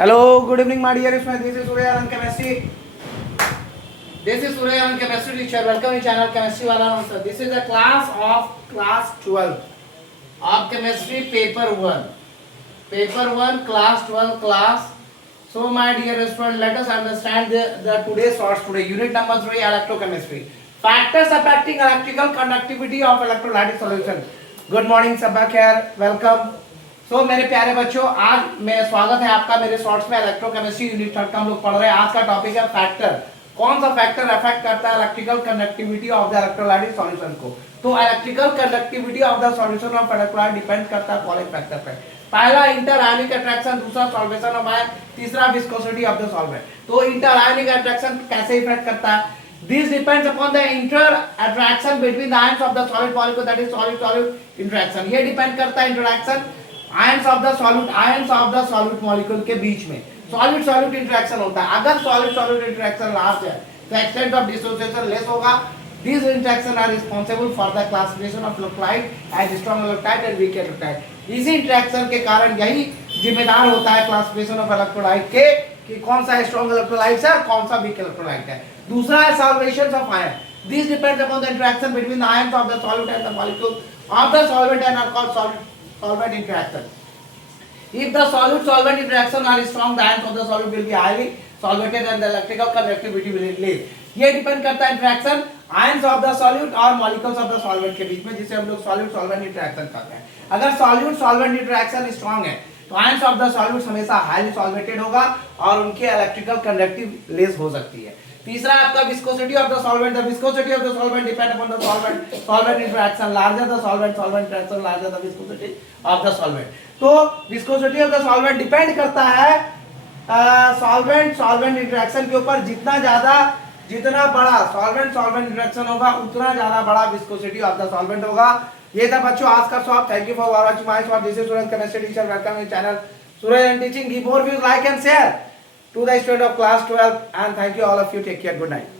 Hello, good evening, my dear friends. This is Surya on chemistry. This is Surya on chemistry teacher. Welcome to channel chemistry wala answer. This is a class of class 12 of chemistry paper 1. Paper 1 class 12 class. So my dear students, let us understand the today's source today. Unit number 3 electrochemistry. Factors affecting electrical conductivity of electrolytic solution. Good morning सबका खैर. Welcome. तो मेरे प्यारे बच्चों, आज मैं स्वागत है आपका मेरे शॉर्ट्स में इलेक्ट्रोकेमिस्ट्री यूनिट 3 का हम लोग पढ़ रहे हैं। आज का टॉपिक है फैक्टर। कौन सा फैक्टर अफेक्ट करता है electrical conductivity of the electrolytic solution को। तो electrical conductivity of the solution of electrolyte depend करता है फॉलोइंग फैक्टर पे। पहला इंटर आयनिक अट्रैक्शन, दूसरा सॉल्वेशन ऑफ आयन, तीसरा विस्कोसिटी ऑफ द सॉल्वेंट। तो इंटर आयनिक अट्रैक्शन कैसे इफेक्ट करता है? This depends upon the interaction between the ions of the solid molecule, that is solid-solid interaction. ये डिपेंड करता है interaction ions of the solid molecule के बीच में सॉलिड सॉलिड इंटरेक्शन होता है। अगर सॉलिड सॉलिड इंटरेक्शन लार्ज है तो एक्सटेंट ऑफ डिसोसिएशन लेस होगा। These interactions are responsible for the classification of electrolyte as strong electrolyte and weak electrolyte. इसी interaction के कारण यही जिम्मेदार होता है क्लासिफिकेशन ऑफ इलेक्ट्रोलाइट के कि कौन सा स्ट्रॉन्ग इलेक्ट्रोलाइट है और कौन सा वीक इलेक्ट्रोलाइट है। दूसरा है solvation of ion. This depends upon the interaction between the ions of the solute and the molecule of the solvent and are called solvent interaction. If the solute solvent interaction are strong, the ions of the solute will be highly solvated and the electrical conductivity will increase. ये depend करता है interaction ions of the solute और molecules of the solvent के बीच में, जिसे हम लोग solute solvent interaction कहते हैं। अगर सॉल्यूट सॉल्वेंट इंटरेक्शन स्ट्रांग है तो आयंस ऑफ द सॉल्यूट हमेशा हाईली सॉल्वेटेड होगा और उनकी इलेक्ट्रिकल कंडक्टिव लेस हो सकती है। तीसरा आपका viscosity of the solvent. The viscosity of the solvent depend upon the solvent interaction. Larger the solvent interaction, larger the viscosity of the solvent. तो viscosity of the solvent depend करता है solvent interaction के ऊपर। जितना बड़ा solvent interaction होगा उतना ज्यादा बड़ा विस्कोसिटी ऑफ द सॉल्वेंट होगा। ये था बच्चों आज का solve. Thank you for watching my solve. This is Suraj chemistry teacher. Welcome in channel Suraj and teaching. Give more views, like and share to the student of class 12 and thank you all of you. Take care. Good night.